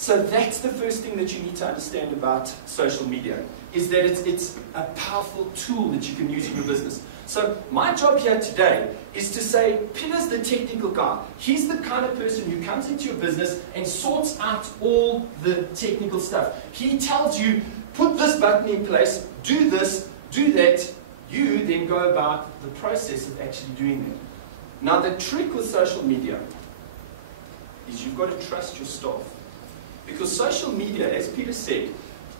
So that's the first thing that you need to understand about social media, is that it's a powerful tool that you can use in your business. So my job here today is to say, Peter's the technical guy. He's the kind of person who comes into your business and sorts out all the technical stuff. He tells you, put this button in place, do this, do that. You then go about the process of actually doing it. Now the trick with social media is you've got to trust your staff. Because social media, as Peter said,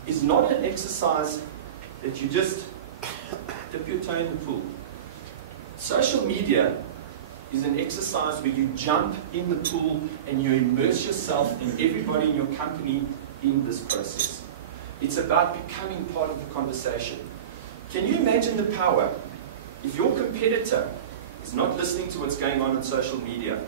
is not an exercise that you just dip your toe in the pool. Social media is an exercise where you jump in the pool and you immerse yourself and everybody in your company in this process. It's about becoming part of the conversation. Can you imagine the power if your competitor is not listening to what's going on social media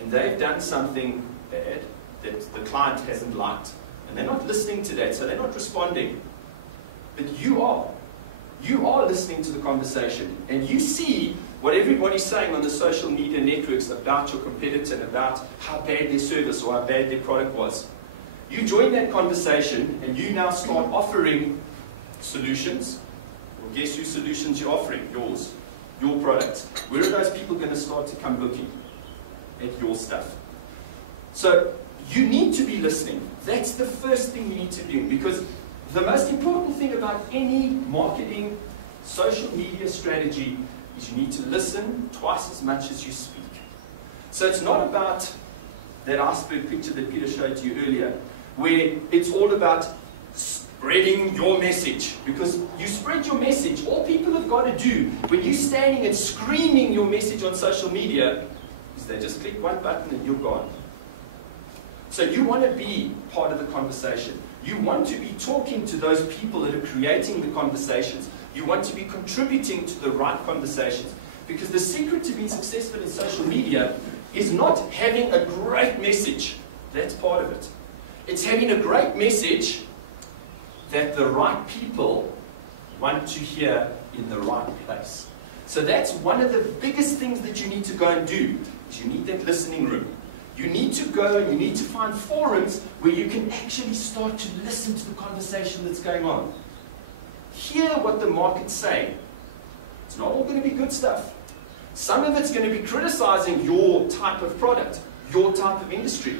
and they've done something bad that the client hasn't liked, and they're not listening to that, so they're not responding, but you are. You are listening to the conversation, and you see what everybody's saying on the social media networks about your competitor and about how bad their service or how bad their product was. You join that conversation, and you now start offering solutions. Well, guess whose solutions you're offering? Yours. Your products. Where are those people going to start to come looking at your stuff? So you need to be listening. That's the first thing you need to do, because the most important thing about any marketing, social media strategy is you need to listen twice as much as you speak. So it's not about that iceberg picture that Peter showed to you earlier, where it's all about spreading your message. Because you spread your message, all people have got to do when you're standing and screaming your message on social media is they just click one button and you're gone. So you want to be part of the conversation. You want to be talking to those people that are creating the conversations. You want to be contributing to the right conversations. Because the secret to being successful in social media is not having a great message. That's part of it. It's having a great message that the right people want to hear in the right place. So that's one of the biggest things that you need to go and do, is you need that listening room. You need to go and you need to find forums where you can actually start to listen to the conversation that's going on. Hear what the market's saying. It's not all going to be good stuff. Some of it's going to be criticizing your type of product, your type of industry.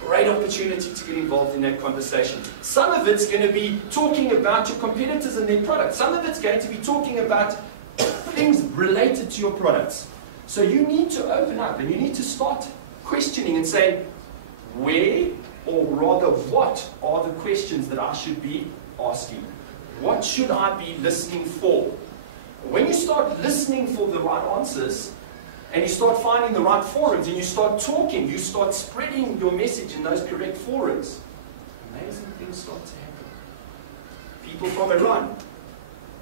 Great opportunity to get involved in that conversation. Some of it's going to be talking about your competitors and their products. Some of it's going to be talking about things related to your products. So you need to open up and you need to start questioning and saying, where, or rather what, are the questions that I should be asking? What should I be listening for? When you start listening for the right answers, and you start finding the right forums, and you start talking, you start spreading your message in those correct forums, amazing things start to happen. People from Iran.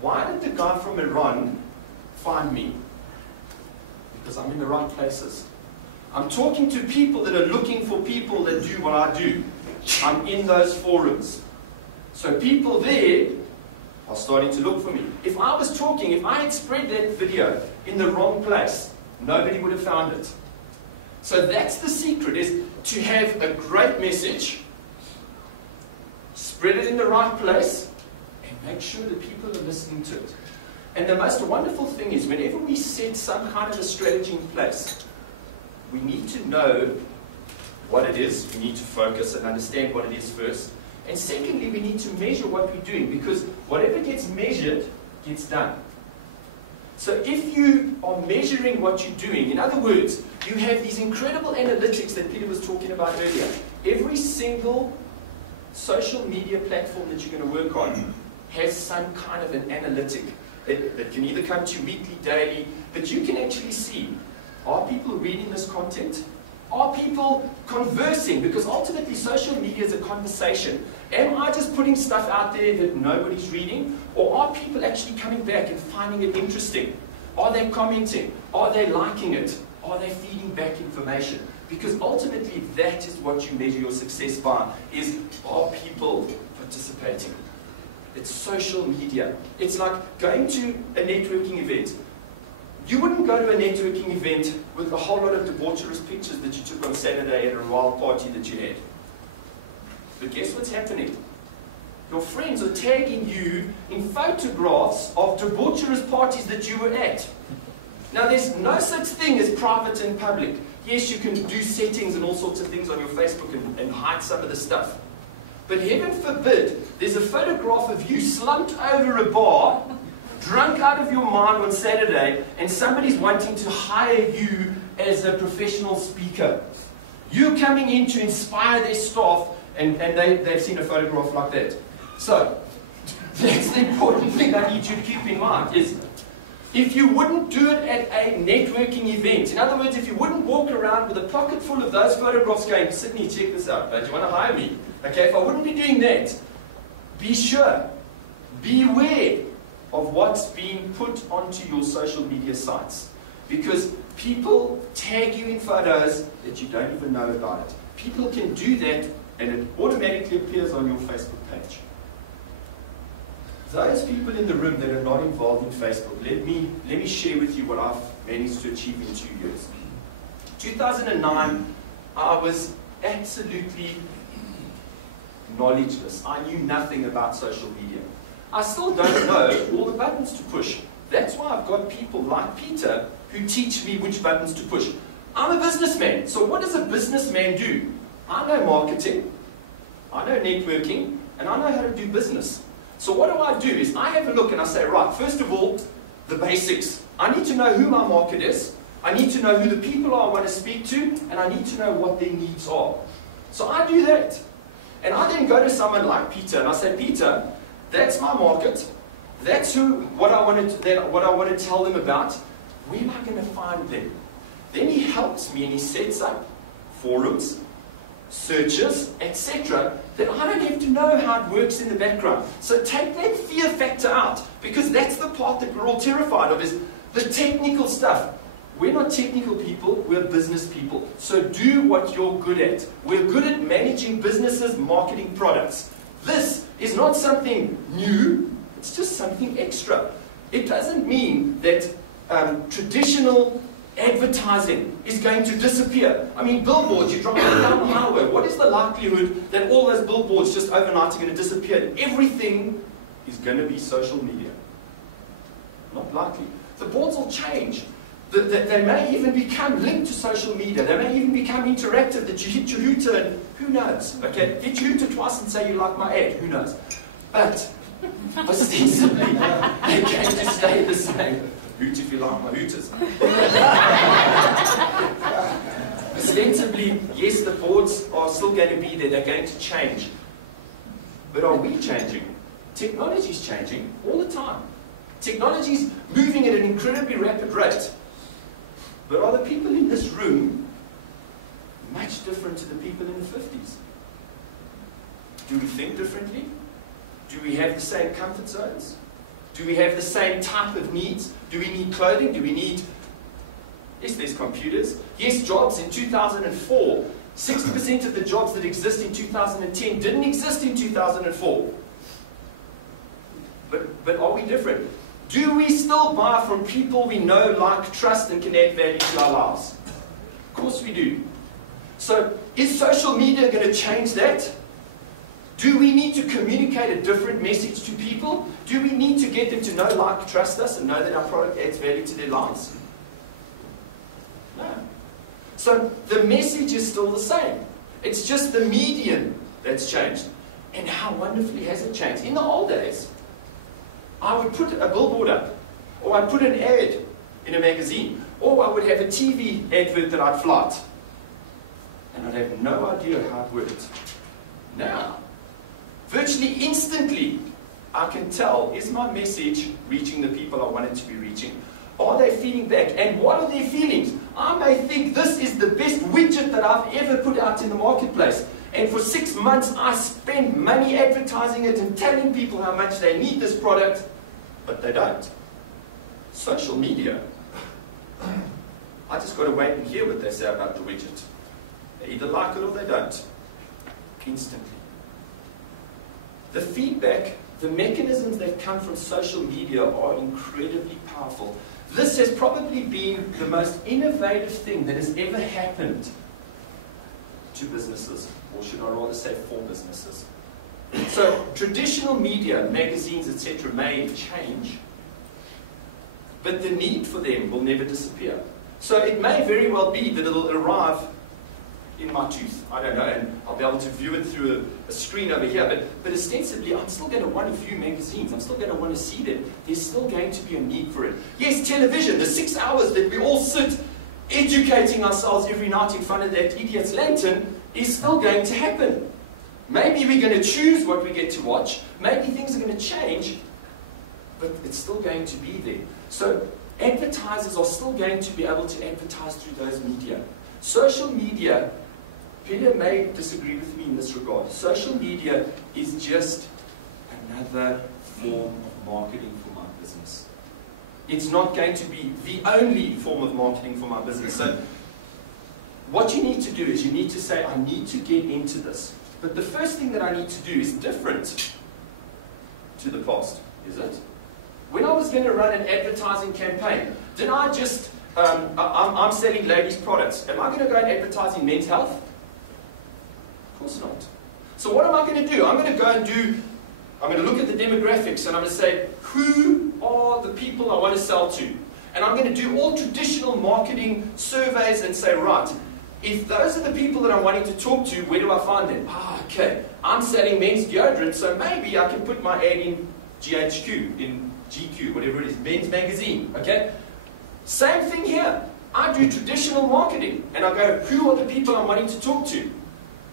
Why did the guy from Iran find me? Because I'm in the right places. I'm talking to people that are looking for people that do what I do. I'm in those forums. So people there are starting to look for me. If I was talking, if I had spread that video in the wrong place, nobody would have found it. So that's the secret, is to have a great message, spread it in the right place, and make sure that people are listening to it. And the most wonderful thing is, whenever we set some kind of a strategy in place, we need to know what it is. We need to focus and understand what it is first. And secondly, we need to measure what we're doing, because whatever gets measured gets done. So if you are measuring what you're doing, in other words, you have these incredible analytics that Peter was talking about earlier. Every single social media platform that you're going to work on has some kind of an analytic that can either come to you weekly, daily, but you can actually see, are people reading this content? Are people conversing? Because ultimately social media is a conversation. Am I just putting stuff out there that nobody's reading? Or are people actually coming back and finding it interesting? Are they commenting? Are they liking it? Are they feeding back information? Because ultimately that is what you measure your success by, is, are people participating? It's social media. It's like going to a networking event. You wouldn't go to a networking event with a whole lot of debaucherous pictures that you took on Saturday at a wild party that you had. But guess what's happening? Your friends are tagging you in photographs of debaucherous parties that you were at. Now, there's no such thing as private and public. Yes, you can do settings and all sorts of things on your Facebook and hide some of the stuff. But heaven forbid, there's a photograph of you slumped over a bar, drunk out of your mind on Saturday, and somebody's wanting to hire you as a professional speaker. You're coming in to inspire their staff, and they've seen a photograph like that. So, that's the important thing I need you to keep in mind, is if you wouldn't do it at a networking event, in other words, if you wouldn't walk around with a pocket full of those photographs going, Sydney, check this out, do you want to hire me? Okay, if I wouldn't be doing that, be sure, beware of what's being put onto your social media sites. Because people tag you in photos that you don't even know about it. People can do that, and it automatically appears on your Facebook page. Those people in the room that are not involved in Facebook, let me share with you what I've managed to achieve in 2 years. 2009, I was absolutely knowledgeless. I knew nothing about social media. I still don't know all the buttons to push. That's why I've got people like Peter who teach me which buttons to push. I'm a businessman, so what does a businessman do? I know marketing, I know networking, and I know how to do business. So what do is I have a look and I say, right, first of all, the basics. I need to know who my market is, I need to know who the people are I want to speak to, and I need to know what their needs are. So I do that. And I then go to someone like Peter and I say, Peter, that's my market, that's what I want to tell them about. Where am I going to find them? Then he helps me and he sets up forums, searches, etc., that I don't have to know how it works in the background. So take that fear factor out, because that's the part that we're all terrified of, is the technical stuff. We're not technical people, we're business people. So do what you're good at. We're good at managing businesses, marketing products. This is not something new, it's just something extra. It doesn't mean that traditional advertising is going to disappear. I mean, billboards, you drive down the highway, what is the likelihood that all those billboards just overnight are going to disappear? Everything is going to be social media. Not likely. The boards will change. They may even become linked to social media. They may even become interactive, that you hit your hooter and who knows? Okay, hit your hooter twice and say you like my ad, who knows? But ostensibly, they're going to stay the same. Hoot if you like my hooters. Ostensibly, yes, the boards are still going to be there, they're going to change. But are we changing? Technology is changing all the time. Technology is moving at an incredibly rapid rate. But are the people in this room much different to the people in the 50s? Do we think differently? Do we have the same comfort zones? Do we have the same type of needs? Do we need clothing? Do we need... Yes, there's computers. Yes, jobs in 2004. 60% of the jobs that exist in 2010 didn't exist in 2004. But are we different? Do we still buy from people we know, like, trust, and can add value to our lives? Of course we do. So, is social media going to change that? Do we need to communicate a different message to people? Do we need to get them to know, like, trust us, and know that our product adds value to their lives? No. So the message is still the same. It's just the medium that's changed. And how wonderfully has it changed? In the old days, I would put a billboard up, or I'd put an ad in a magazine, or I would have a TV advert that I'd flout. And I'd have no idea how it worked. Now, virtually instantly, I can tell, is my message reaching the people I want it to be reaching? Are they feeling back? And what are their feelings? I may think this is the best widget that I've ever put out in the marketplace. And for 6 months, I spend money advertising it and telling people how much they need this product, but they don't. Social media. I just got to wait and hear what they say about the widget. They either like it or they don't. Instantly. The feedback, the mechanisms that come from social media are incredibly powerful. This has probably been the most innovative thing that has ever happened to businesses. or should I rather say for businesses. So traditional media, magazines, etc. may change, but the need for them will never disappear. So it may very well be that it'll arrive in my tooth, I don't know, and I'll be able to view it through a screen over here, but ostensibly I'm still going to want to view magazines, I'm still going to want to see them. There's still going to be a need for it. Yes, television, the 6 hours that we all sit educating ourselves every night in front of that idiot's lantern is still going to happen. Maybe we're going to choose what we get to watch, maybe things are going to change, but it's still going to be there. So advertisers are still going to be able to advertise through those media. Social media, Peter may disagree with me in this regard. Social media is just another form of marketing for my business. It's not going to be the only form of marketing for my business. So what you need to do is you need to say, I need to get into this. But the first thing that I need to do is different to the past, is it? When I was going to run an advertising campaign, did I just, I'm selling ladies' products. Am I going to go and advertise in men's health? Of course not. So what am I going to do? I'm going to look at the demographics and I'm going to say, who are the people I want to sell to? And I'm going to do all traditional marketing surveys and say, right, if those are the people that I'm wanting to talk to, where do I find them? Okay, I'm selling men's deodorant, so maybe I can put my ad in GHQ, in GQ, whatever it is, men's magazine, okay? Same thing here. I do traditional marketing, and I go, who are the people I'm wanting to talk to?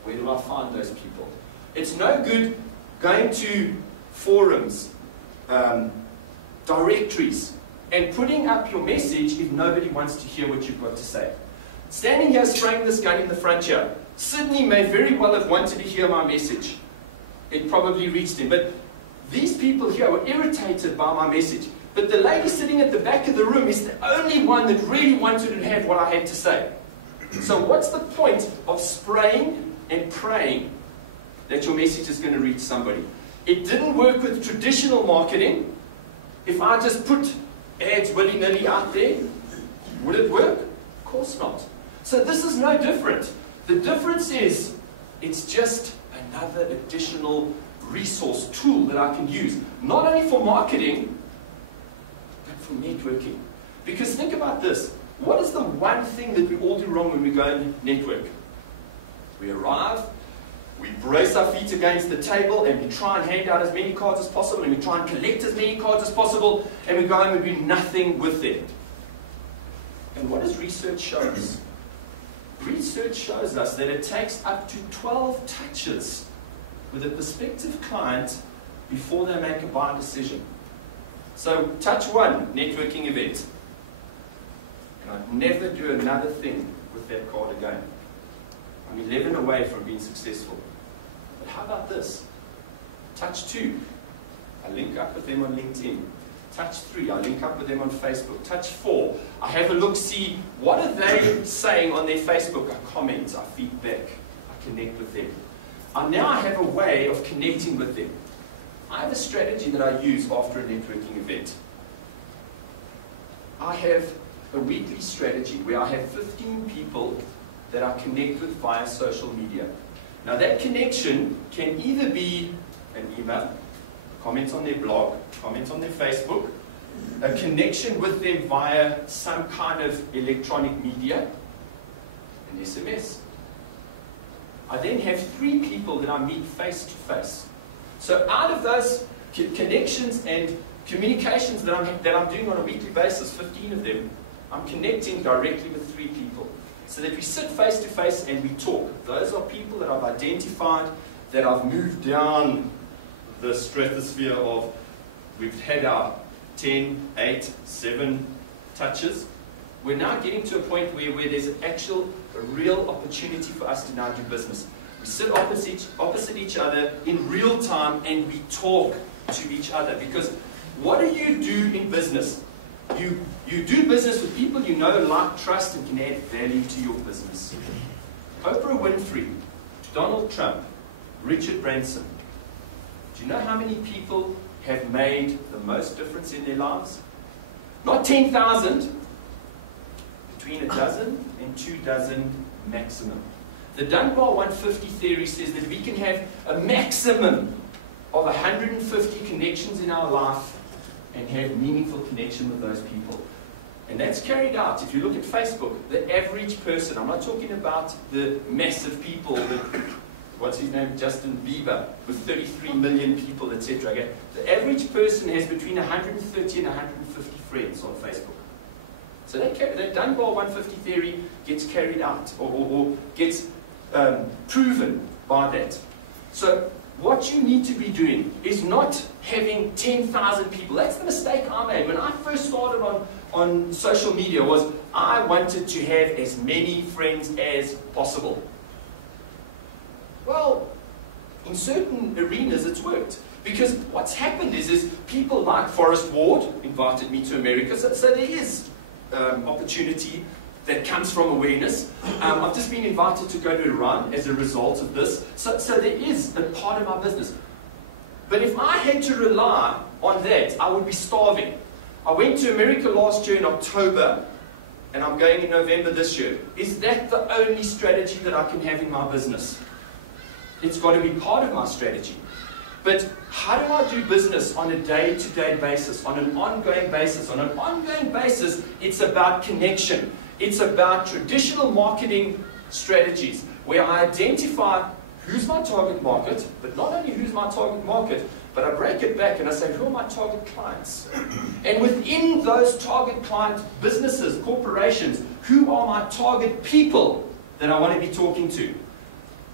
Where do I find those people? It's no good going to forums, directories, and putting up your message if nobody wants to hear what you've got to say. Standing here spraying this gun in the front here, Sydney may very well have wanted to hear my message. It probably reached him, but these people here were irritated by my message. But the lady sitting at the back of the room is the only one that really wanted to have what I had to say. So what's the point of spraying and praying that your message is going to reach somebody? It didn't work with traditional marketing. If I just put ads willy-nilly out there, would it work? Of course not. So this is no different. The difference is, it's just another additional resource, tool that I can use, not only for marketing, but for networking. Because think about this, what is the one thing that we all do wrong when we go and network? We arrive, we brace our feet against the table, and we try and hand out as many cards as possible, and we try and collect as many cards as possible, and we go home and do nothing with them. And what does research show us? Research shows us that it takes up to 12 touches with a prospective client before they make a buy decision. So, touch one, networking event. And I'd never do another thing with that card again. I'm 11 away from being successful. But how about this? Touch two, I link up with them on LinkedIn. Touch three, I link up with them on Facebook. Touch four, I have a look, see what are they saying on their Facebook. I comment, I feedback, I connect with them. Now I have a way of connecting with them. I have a strategy that I use after a networking event. I have a weekly strategy where I have 15 people that I connect with via social media. Now that connection can either be an email, comment on their blog, comment on their Facebook, a connection with them via some kind of electronic media, an SMS. I then have 3 people that I meet face to face. So out of those connections and communications that I'm doing on a weekly basis, 15 of them, I'm connecting directly with 3 people. So that we sit face to face and we talk. Those are people that I've identified, that I've moved down the stratosphere of, we've had our 10, 8, 7 touches. We're now getting to a point where there's a real opportunity for us to now do business. We sit opposite each other in real time and we talk to each other. Because what do you do in business? You do business with people you know, like, trust, and can add value to your business. Oprah Winfrey, Donald Trump, Richard Branson. Do you know how many people have made the most difference in their lives? Not 10,000, between 12 and 24 maximum. The Dunbar 150 theory says that we can have a maximum of 150 connections in our life and have meaningful connection with those people. And that's carried out. If you look at Facebook, the average person, I'm not talking about the massive people, what's his name, Justin Bieber, with 33 million people, etc. Okay? The average person has between 130 and 150 friends on Facebook. So that Dunbar 150 theory gets carried out, or gets proven by that. So what you need to be doing is not having 10,000 people. That's the mistake I made. When I first started on social media, was I wanted to have as many friends as possible. Well, in certain arenas it's worked. Because what's happened is people like Forrest Ward invited me to America, so there is opportunity that comes from awareness. I've just been invited to go to Iran as a result of this. So there is a part of my business. But if I had to rely on that, I would be starving. I went to America last year in October, and I'm going in November this year. Is that the only strategy that I can have in my business? It's got to be part of my strategy. But how do I do business on a day-to-day basis, on an ongoing basis? On an ongoing basis, it's about connection. It's about traditional marketing strategies where I identify who's my target market, but not only who's my target market, but I break it back and I say, who are my target clients? And within those target client businesses, corporations, who are my target people that I want to be talking to?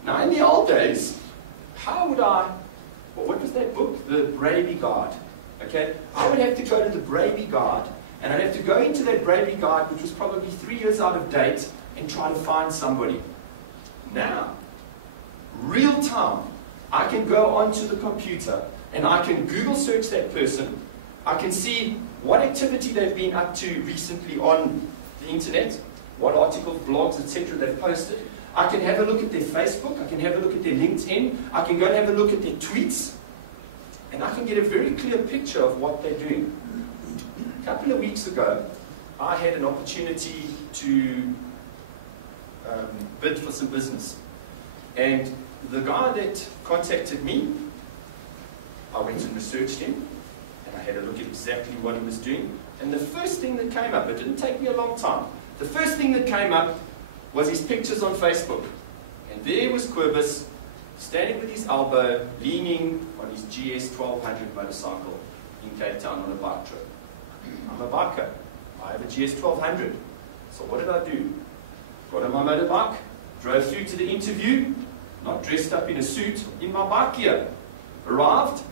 Now, in the old days, how would I, well, what was that book? The Braby Guide. Okay? I would have to go to the Braby Guide, and I'd have to go into that Braby Guide, which was probably 3 years out of date, and try to find somebody. Now, real time, I can go onto the computer and I can Google search that person. I can see what activity they've been up to recently on the internet, what articles, blogs, etc. they've posted. I can have a look at their Facebook, I can have a look at their LinkedIn, I can go and have a look at their tweets, and I can get a very clear picture of what they're doing. A couple of weeks ago, I had an opportunity to bid for some business. And the guy that contacted me, I went and researched him, and I had a look at exactly what he was doing. And the first thing that came up, it didn't take me a long time, the first thing that came up was his pictures on Facebook. And there was Quibus, standing with his elbow, leaning on his GS 1200 motorcycle in Cape Town on a bike trip. I'm a biker. I have a GS 1200. So what did I do? Got on my motorbike, drove through to the interview, not dressed up in a suit, in my bike gear. Arrived,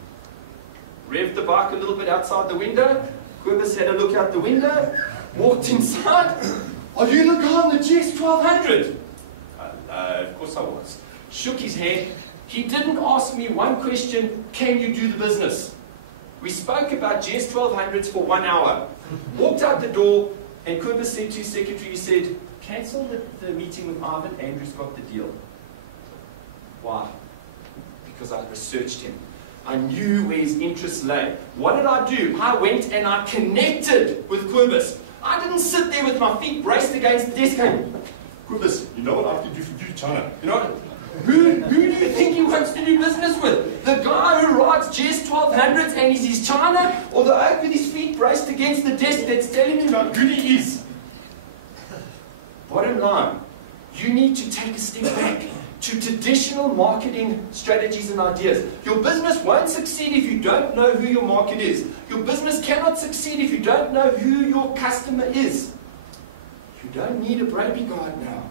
revved the bike a little bit outside the window. Quibus had a look out the window, walked inside. Are you the guy on the GS 1200? Of course I was. Shook his head. He didn't ask me one question, can you do the business? We spoke about GS 1200s for 1 hour. Walked out the door, and Quibus said to his secretary, he said, cancel the meeting with Ivan, Andrew's got the deal. Why? Because I researched him. I knew where his interests lay. What did I do? I went and I connected with Quibus. I didn't sit there with my feet braced against the desk going, Quibus, you know what I can do for you, China? You know, who do you think he wants to do business with? The guy who rides GS 1200s and is his China, or the oak with his feet braced against the desk that's telling him how good he is? Bottom line, you need to take a step back to traditional marketing strategies and ideas. Your business won't succeed if you don't know who your market is. Your business cannot succeed if you don't know who your customer is. You don't need a Braby Guide now.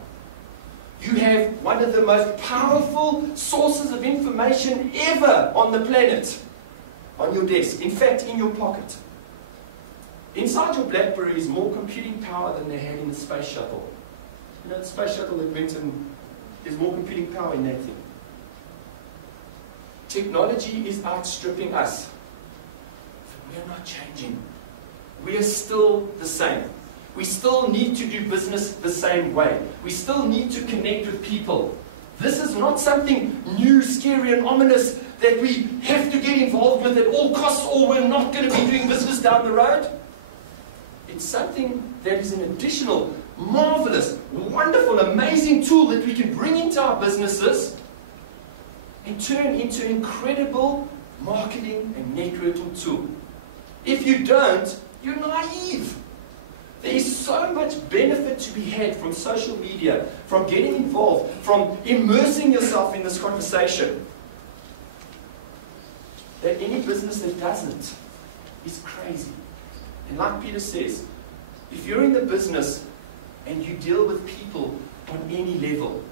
You have one of the most powerful sources of information ever on the planet on your desk. In fact, in your pocket. Inside your BlackBerry is more computing power than they had in the space shuttle. You know, the space shuttle that went and there's more computing power in that thing. Technology is outstripping us. But we are not changing. We are still the same. We still need to do business the same way. We still need to connect with people. This is not something new, scary, and ominous that we have to get involved with at all costs, or we're not going to be doing business down the road. It's something that is an additional marvelous, wonderful, amazing tool that we can bring into our businesses and turn into an incredible marketing and networking tool. If you don't, you're naive. There is so much benefit to be had from social media, from getting involved, from immersing yourself in this conversation, that any business that doesn't is crazy. And like Peter says, if you're in the business and you deal with people on any level,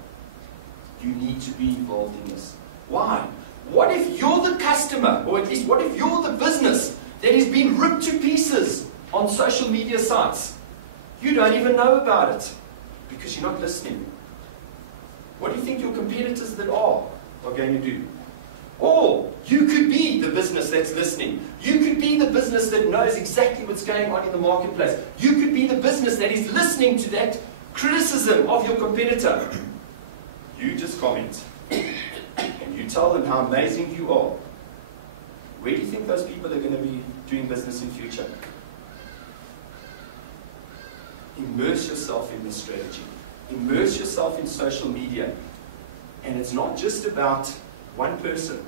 you need to be involved in this. Why? What if you're the customer, or at least what if you're the business that is being ripped to pieces on social media sites? You don't even know about it because you're not listening. What do you think your competitors that are going to do? Or you could be the business that's listening. You could be the business that knows exactly what's going on in the marketplace. You could be the business that is listening to that criticism of your competitor. You just comment. And you tell them how amazing you are. Where do you think those people are going to be doing business in future? Immerse yourself in this strategy. Immerse yourself in social media. And it's not just about one person,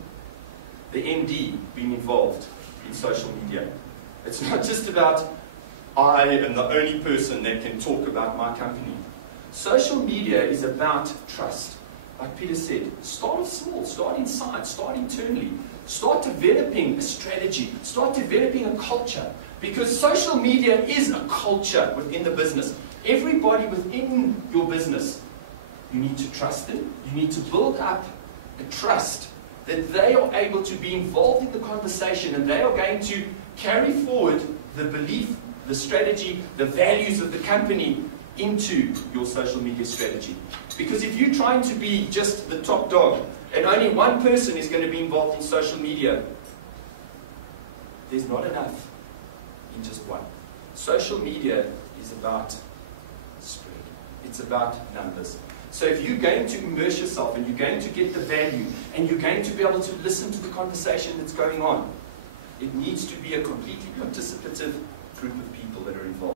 the MD, being involved in social media. It's not just about, I am the only person that can talk about my company. Social media is about trust. Like Peter said, start off small, start inside, start internally. Start developing a strategy, start developing a culture. Because social media is a culture within the business. Everybody within your business, you need to trust them. You need to build up a trust that they are able to be involved in the conversation and they are going to carry forward the belief, the strategy, the values of the company into your social media strategy. Because if you're trying to be just the top dog and only one person is going to be involved in social media, there's not enough in just one. Social media is about spread. It's about numbers. So if you're going to immerse yourself and you're going to get the value and you're going to be able to listen to the conversation that's going on, it needs to be a completely participative group of people that are involved.